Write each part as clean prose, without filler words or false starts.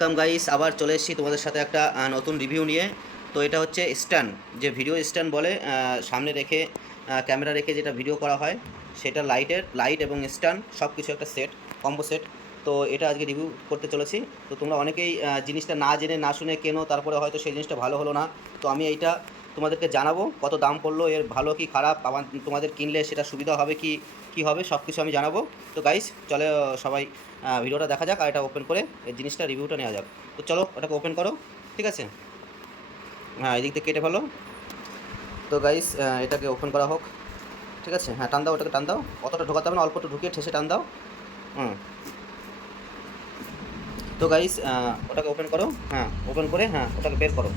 Welcome guys, আবার চলে এসেছি তোমাদের সাথে একটা নতুন রিভিউ নিয়ে। তো এটা হচ্ছে স্ট্যান্ড, যে ভিডিও স্ট্যান্ড বলে, সামনে রেখে ক্যামেরা রেখে যেটা ভিডিও করা হয়, সেটা লাইট এবং স্ট্যান্ড সব কিছু একটা সেট, কম্বো সেট। তো এটা আজকে রিভিউ করতে চলেছি। তো তোমরা অনেকেই জিনিসটা না জেনে না শুনে কেনো, তারপরে হয়তো সেই জিনিসটা ভালো হলো না। তো আমি এইটা তোমাদেরকে জানাবো কত দাম পড়লো, এর ভালো কি খারাপ, আমার তোমাদের কিনলে সেটা সুবিধা হবে কি কী হবে, সব কিছু আমি জানাবো। তো গাইস চলে সবাই ভিডিওটা দেখা যাক, আর এটা ওপেন করে এই জিনিসটা রিভিউটা নেওয়া যাক। তো চলো ওটাকে ওপেন করো, ঠিক আছে? হ্যাঁ, এদিক থেকে কেটে ফেলো। তো গাইস এটাকে ওপেন করা হোক, ঠিক আছে? হ্যাঁ, টান দাও, ওটাকে টান দাও, অতটা ঢোকাতে হবে না, অল্প একটু ঢুকিয়ে ঠেসে টান দাও। হুম। তো গাইস ওটাকে ওপেন করো, হ্যাঁ ওপেন করে হ্যাঁ ওটাকে বের করো।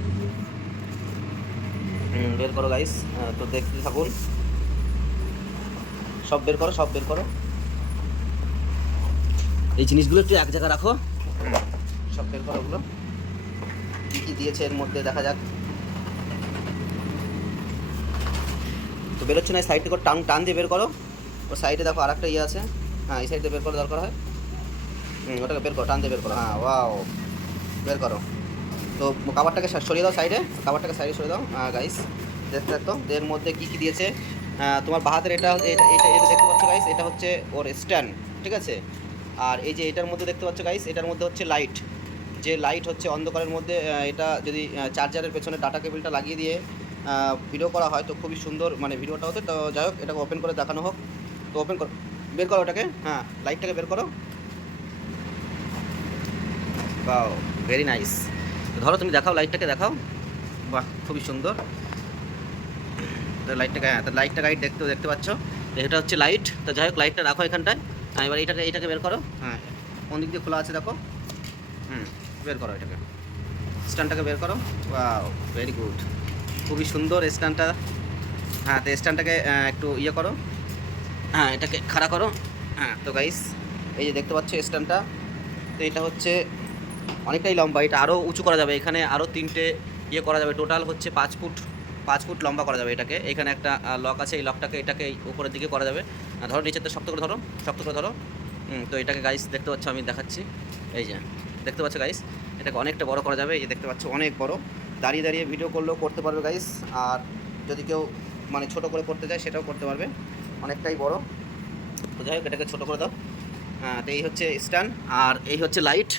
বের করো গাইস, তো দেখতে থাকুন, সব বের করো, সব বের করো। এই জিনিসগুলো একটু এক জায়গায় রাখো, সব বের করো ওগুলো, কী কী দিয়েছে এর মধ্যে দেখা যাক। তো বেরোচ্ছে না, সাইড থেকে টান টান দিয়ে বের করো। ওর সাইডে দেখো আর একটা ইয়ে আছে, হ্যাঁ এই সাইডে বের করা দরকার হয়। ওটাকে বের করো, টান দিয়ে বের করো, হ্যাঁ ওয়াও, বের করো। তো কাভারটাকে সরিয়ে দাও সাইডে, কাভারটাকে সাইডে সরিয়ে দাও। গাইস দেখতে থাকতো এর মধ্যে কী কী দিয়েছে। তোমার বাহাতের এটা এটা এটা এটা দেখতে পাচ্ছ গাইস, এটা হচ্ছে ওর স্ট্যান্ড, ঠিক আছে? আর এই যে এটার মধ্যে দেখতে পাচ্ছ গাইস, এটার মধ্যে হচ্ছে লাইট, যে লাইট হচ্ছে অন্ধকারের মধ্যে, এটা যদি চার্জারের পেছনে ডাটা কেবিলটা লাগিয়ে দিয়ে ভিডিও করা হয় তো খুবই সুন্দর মানে ভিডিওটা হতো। তো যাই হোক, এটাকে ওপেন করে দেখানো হোক। তো ওপেন করো, বের করো ওটাকে, হ্যাঁ লাইটটাকে বের করো। বাও, ভেরি নাইস। ধরো তুমি দেখাও, লাইটটাকে দেখাও। বাহ, খুবই সুন্দর। তো লাইটটাকে, হ্যাঁ তো লাইটটা গাইড দেখতে পাচ্ছ, তো এটা হচ্ছে লাইট। তো যাই হোক, লাইটটা রাখো এখানটায়। হ্যাঁ, এবার এটাকে বের করো, হ্যাঁ কোন দিক দিয়ে খোলা আছে দেখো। বের করো এটাকে, স্ট্যান্ডটাকে বের করো। ওয়াও, ভেরি গুড, খুবই সুন্দর স্ট্যান্ডটা। হ্যাঁ, তো স্ট্যান্ডটাকে একটু ইয়ে করো, হ্যাঁ এটাকে খাড়া করো। হ্যাঁ, তো গাইস এই যে দেখতে পাচ্ছ স্ট্যান্ডটা, তো এটা হচ্ছে অনেকটাই লম্বা, এটা আরও উঁচু করা যাবে, এখানে আরও তিনটে ইয়ে করা যাবে, টোটাল হচ্ছে 5 ফুট লম্বা করা যাবে এটাকে। এখানে একটা লক আছে, এই লকটাকে এটাকে উপরের দিকে করা যাবে। ধরো নিচেতে শক্ত করে ধরো, শক্ত করে ধরো। তো এটাকে গাইস দেখতে পাচ্ছ, আমি দেখাচ্ছি, এই যে দেখতে পাচ্ছ গাইস, এটাকে অনেকটা বড় করা যাবে। এই যে দেখতে পাচ্ছ অনেক বড়, দাঁড়িয়ে দাঁড়িয়ে ভিডিও করলেও করতে পারবে গাইস। আর যদি কেউ মানে ছোটো করে করতে চায় সেটাও করতে পারবে, অনেকটাই বড়। তো যাই হোক, এটাকে ছোটো করে দাও। তো এই হচ্ছে স্ট্যান্ড, আর এই হচ্ছে লাইট।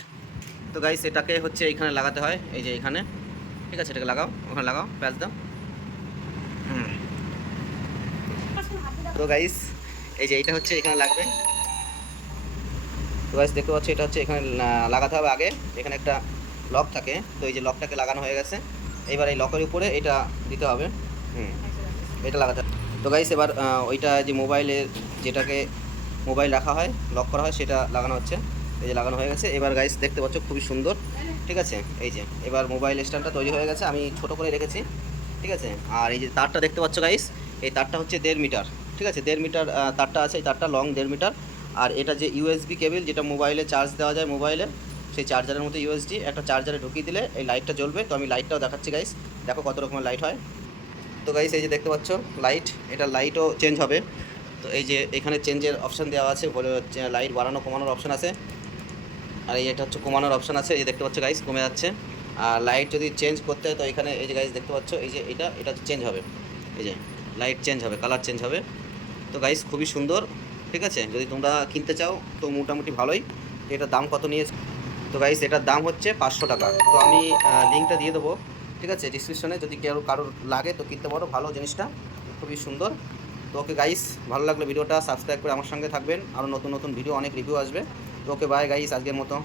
তো গাইস এটাকে হচ্ছে এইখানে লাগাতে হয়, এই যে এইখানে, ঠিক আছে? এটাকে লাগাও, ওখানে লাগাও, প্যাচ দাও। তো গাইস এই যে এইটা হচ্ছে এখানে লাগবে। তো গাইস দেখতে পাচ্ছ, এটা হচ্ছে এখানে লাগাতে হবে আগে, এখানে একটা লক থাকে। তো এই যে লকটাকে লাগানো হয়ে গেছে, এবার এই লকের উপরে এটা দিতে হবে, এটা লাগাতে হবে। তো গাইস এবার ওইটা যে মোবাইলের, যেটাকে মোবাইল রাখা হয়, লক করা হয়, সেটা লাগানো হচ্ছে। এই যে লাগানো হয়ে গেছে। এবার গাইস দেখতে পাচ্ছ খুবই সুন্দর, ঠিক আছে? এই যে এবার মোবাইল স্ট্যান্ডটা তৈরি হয়ে গেছে, আমি ছোট করে রেখেছি, ঠিক আছে? আর এই যে তারটা দেখতে পাচ্ছ গাইস, এই তারটা হচ্ছে 1.5 মিটার, ঠিক আছে? 1.5 মিটার তারটা আছে, এই তারটা লং 1.5 মিটার। আর এটা যে ইউএসবি কেবল, যেটা মোবাইলে চার্জ দেওয়া যায় মোবাইলে, সেই চার্জারের মতো ইউএসডি একটা চার্জারে ঢুকিয়ে দিলে এই লাইটটা জ্বলবে। তো আমি লাইটটাও দেখাচ্ছি গাইস, দেখো কত রকমের লাইট হয়। তো গাইস এই যে দেখতে পাচ্ছ লাইট, এটা লাইটও চেঞ্জ হবে। তো এই যে এখানে চেঞ্জের অপশান দেওয়া আছে, বলে লাইট বাড়ানো কমানোর অপশান আছে। আর এই এটা হচ্ছে কমানোর অপশান আছে, এই যে দেখতে পাচ্ছ গাইস কমে যাচ্ছে। আর লাইট যদি চেঞ্জ করতে হয় তো এখানে এই যে গাইস দেখতে পাচ্ছ, এই যে এটা চেঞ্জ হবে, এই যে লাইট চেঞ্জ হবে, কালার চেঞ্জ হবে। তো গাইস খুবই সুন্দর, ঠিক আছে? যদি তোমরা কিনতে চাও তো মোটামুটি ভালোই। এটার দাম কত নিয়েছে? তো গাইস এটার দাম হচ্ছে 500 টাকা। তো আমি লিঙ্কটা দিয়ে দেবো, ঠিক আছে, ডিসক্রিপশনে। যদি কেউ কারোর লাগে তো কিনতে পারো, ভালো জিনিসটা, খুবই সুন্দর। তো ওকে গাইস, ভালো লাগলো ভিডিওটা, সাবস্ক্রাইব করে আমার সঙ্গে থাকবেন, আরও নতুন নতুন ভিডিও, অনেক রিভিউ আসবে। তো ওকে বাই গাইস, আজকের মতো।